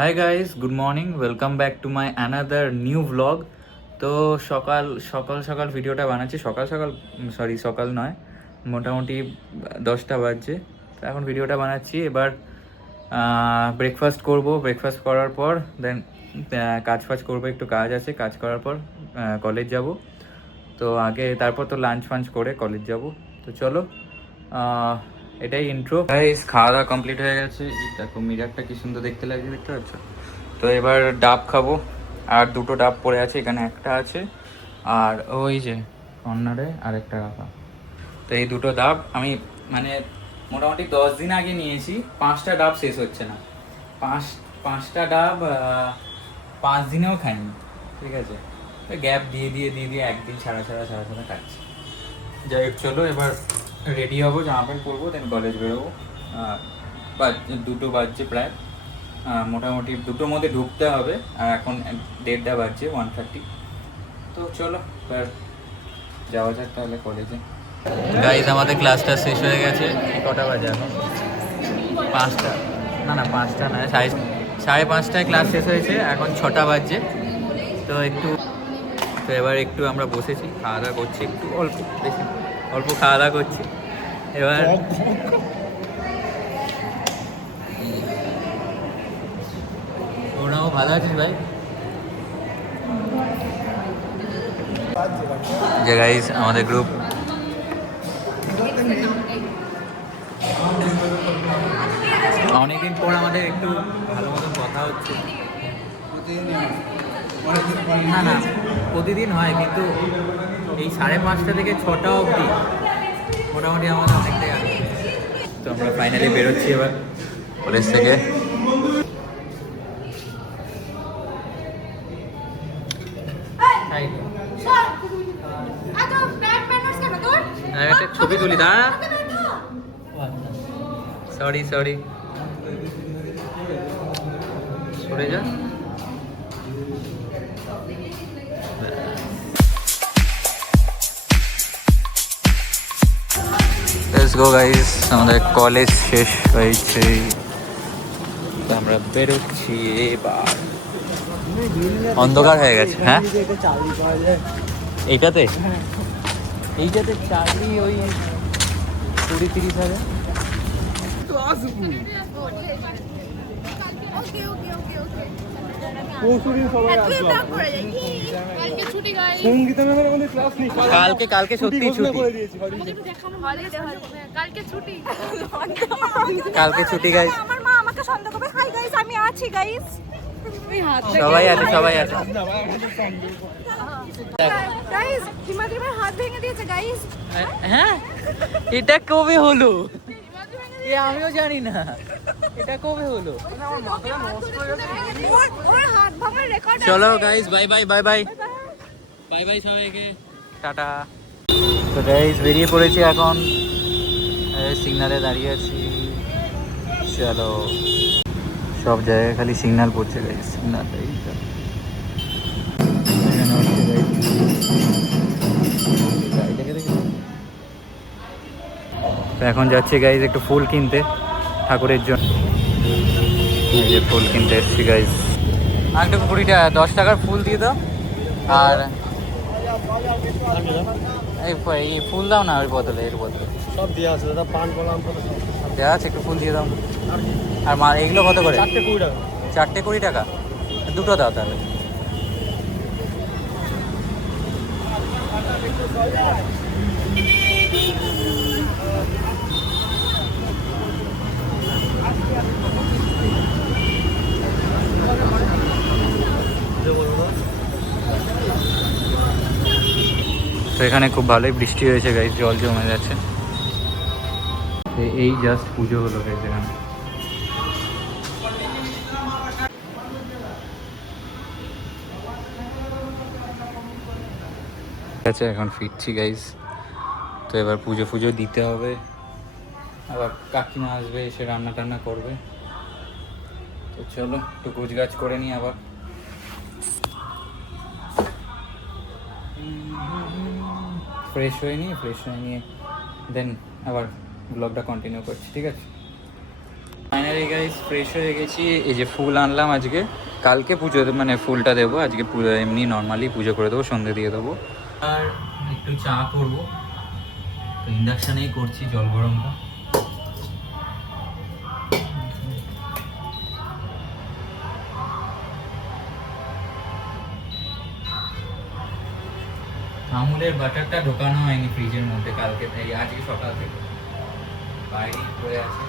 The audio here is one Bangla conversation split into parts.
Hi guys, good morning, welcome back to my another new vlog. তো সকাল সকাল সকাল ভিডিওটা বানাচ্ছি। সকাল সকাল সকাল নয়, মোটামুটি 10টা বাজছে। তো এখন ভিডিওটা বানাচ্ছি। এবার ব্রেকফাস্ট করব, ব্রেকফাস্ট করার পর দেন কাজ ফাজ করবো, একটু কাজ আছে, কাজ করার পর কলেজ যাব। তো আগে তারপর তো লাঞ্চ ফাঞ্চ করে কলেজ যাব। তো চলো, এটাই ইন্ট্রো। গাইস, খাওয়া দাওয়া কমপ্লিট হয়ে গেছে। এই দেখো মিরারটা কি সুন্দর দেখতে লাগছে, দেখতে পাচ্ছ? তো এবার ডাব খাবো। আর দুটো ডাব পড়ে আছে, এখানে একটা আছে আর ওই যে কর্নারে আরেকটা রাখা। তো এই দুটো ডাব আমি মানে মোটামুটি 10 দিন আগে নিয়েছি। 5টা ডাব শেষ হচ্ছে না। পাঁচটা ডাব 5 দিনেও খাইনি, ঠিক আছে? গ্যাপ দিয়ে দিয়ে দিয়ে দিয়ে একদিন ছাড়া ছাড়া ছাড়া ছাড়া খাচ্ছি। যাই হোক, চলো এবার রেডি হবো, জামা প্যান্ট পরবো, দেন কলেজ বেরোবো। দুটো বাজছে প্রায়, মোটামুটি দুটোর মধ্যে ঢুকতে হবে। আর এখন 1:30 বাজছে, 1:30। তো চলো এবার যাওয়া যাক তাহলে কলেজে। গাইজ, আমাদের ক্লাসটা শেষ হয়ে গেছে। কটা বাজে এখন? 5টা, না 5টা না, 5:30টায় ক্লাস শেষ হয়েছে। এখন 6টা বাজছে। তো এবার একটু আমরা বসেছি, খাওয়া দাওয়া করছি, একটু অল্প বেশি অল্প খাওয়া দাওয়া করছি এবার। ওরাও ভালো আছিস ভাই? যে গাইস, আমাদের গ্রুপ অনেকদিন পর আমাদের একটু ভালো মতন কথা হচ্ছে। না না, প্রতিদিন হয়, কিন্তু এই 5:30 থেকে 6টা অবধি মোটামুটি আমাদের অনেকটাই আগে। তো আমরা ফাইনালি বেরোচ্ছি এবার কলেজ থেকে। একটা ছবি তুলি, দাঁড়া। সরি সরি, সরে যা। লেটস গো গাইস, আমাদের কলেজ শেষ হয়েছে। তো আমরা বেরোচ্ছি এবার। অন্ধকার হয়ে গেছে। হ্যাঁ, এইটাতে চাকরি ওই 20-30 হাজার। কালকে সত্যি ছুটি। কালকে ছুটি গাইস। আমি আছি গাইস, সবাই আছে সবাই আছে। গাইস, হিমাদ্রিমার হাত ভেঙে দিয়েছে গাইস। হ্যাঁ, এটা কবে হলো? আমিও জানি না এটা কবে হলো। চলো guys, bye bye bye bye bye bye সবাইকে, টাটা। তো গাইস, বেরিয়ে পড়েছি এখন, সিগনালে দাঁড়িয়ে আছি। চলো, সব জায়গায় খালি সিগন্যাল পড়ছে গাইস, সিগন্যাল। তো এখন যাচ্ছি গাইজ একটু ফুল কিনতে ঠাকুরের জন্য। এই যে ফুল কিনতে এসেছি গাইজ। আর একটু 10 টাকার ফুল দিয়ে দাও। আর এই ফুল দাও না, ওই বদলে, এর বদলে সব দেওয়া আছে দাদা, পান কলাম দেওয়া আছে, একটু ফুল দিয়ে দাও। আর মা এইগুলো কত করে? 4টে 20 টাকা। 4টে 20 টাকা, দুটো দাও তাহলে। তো এখানে খুব ভালোই বৃষ্টি হয়েছে গাইজ, জল জমে যাচ্ছে। এই জাস্ট পুজো হলো গাইজ এখানে। আছে, এখন ফিরছি গাইজ। তো এবার পুজো ফুজো দিতে হবে, আবার কাকিমা আসবে, এসে রান্না টান্না করবে। তো চলো একটু গোছগাছ করে নিই আবার। ফ্রেশ হয়ে নিয়ে দেন আবার ব্লগটা কন্টিনিউ করছি, ঠিক আছে? ফাইনালি গাইস ফ্রেশ হয়ে গেছি। এই যে ফুল আনলাম আজকে, কালকে পুজো মানে ফুলটা দেবো, আজকে পুজো এমনি নর্মালি পুজো করে দেবো, সন্ধে দিয়ে দেবো। আর একটু চা করবো, তো ইন্ডাকশানেই করছি জল গরমটা। আমুলের বাটারটা ঢোকানো হয়নি ফ্রিজের মধ্যে কালকে, এই আজকে সকাল থেকে বাইরে পড়ে আছে।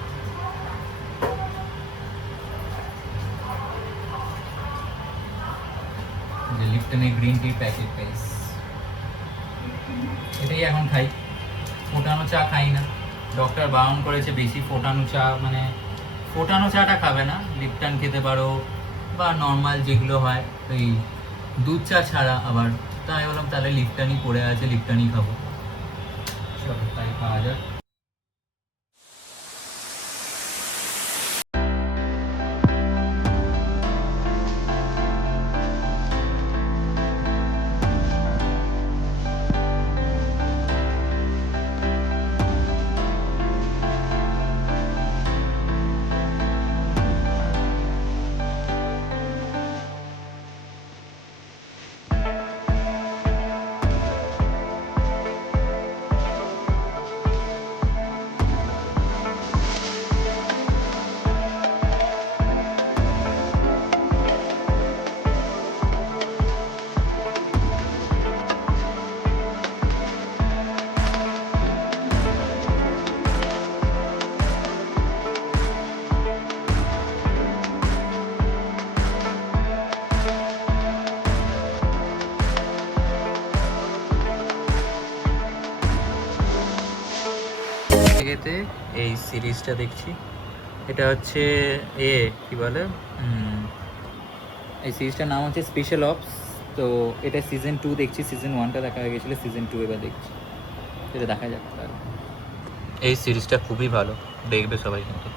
যে লিপটনের গ্রিন টি প্যাকেট গাইস, এটাই এখন খাই। ফোটানো চা খাই না, ডক্টর বারণ করেছে বেশি ফোটানো চা, মানে ফোটানো চাটা খাবে না, লিপটন খেতে পারো বা নর্মাল যেগুলো হয় ওই দুধ চা ছাড়া। আবার তাই বললাম তাহলে লিপটনই পড়ে আছে, লিপটনই খাবো, চলো তাই খাওয়া যাক। জায়গাতে এই সিরিজটা দেখছি, এটা হচ্ছে কি বলে, এই সিরিজটার নাম হচ্ছে স্পেশাল অপস। তো এটা সিজন 2 দেখছি, সিজন 1টা দেখা হয়ে গেছিলো, সিজন 2 এবার দেখছি, এটা দেখা যাক। এই সিরিজটা খুবই ভালো, দেখবে সবাই কিন্তু।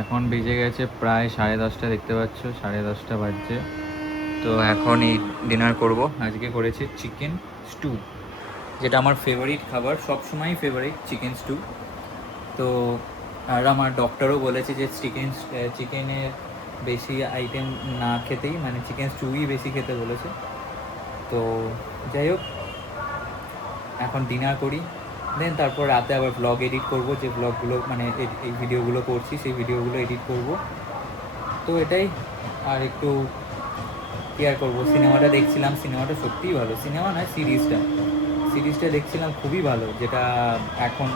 এখন বেজে গেছে প্রায় 10:30, দেখতে পাচ্ছ 10:30 বাজছে। তো এখন এই ডিনার করব, আজকে করেছি চিকেন স্টু, যেটা আমার ফেভারিট খাবার, সবসময়ই ফেভারিট চিকেন স্টু। তো আর আমার ডক্টরও বলেছে যে চিকেনের বেশি আইটেম না খেতেই, মানে চিকেন স্টুই বেশি খেতে বলেছে। তো যাই হোক, এখন ডিনার করি, দেন তারপর রাতে আবার ব্লগ এডিট করব, যে ব্লগগুলো মানে এই ভিডিওগুলো করছি সেই ভিডিওগুলো এডিট করব। তো এটাই, আর একটু কেয়ার করবো। সিনেমাটা দেখছিলাম, সিনেমাটা সত্যিই ভালো, সিনেমা নয় সিরিজটা দেখছিলাম, খুবই ভালো, যেটা এখন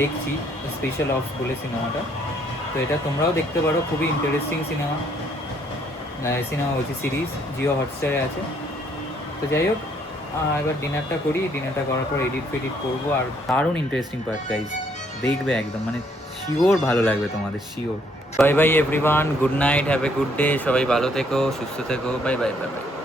দেখছি, স্পেশাল অপস বলে সিনেমাটা। তো এটা তোমরাও দেখতে পারো, খুবই ইন্টারেস্টিং সিনেমা বলছি সিরিজ, জিও হটস্টারে আছে। তো যাই হোক, এবার ডিনারটা করি, ডিনারটা করার পর এডিট ফেডিট করবো। আর দারুণ ইন্টারেস্টিং পার্ট গাইজ, দেখবে একদম, মানে শিওর ভালো লাগবে তোমাদের, sure. Bye bye everyone, good night, have a good day, সবাই ভালো থেকো, সুস্থ থেকো, বাই বাই বাই বাই।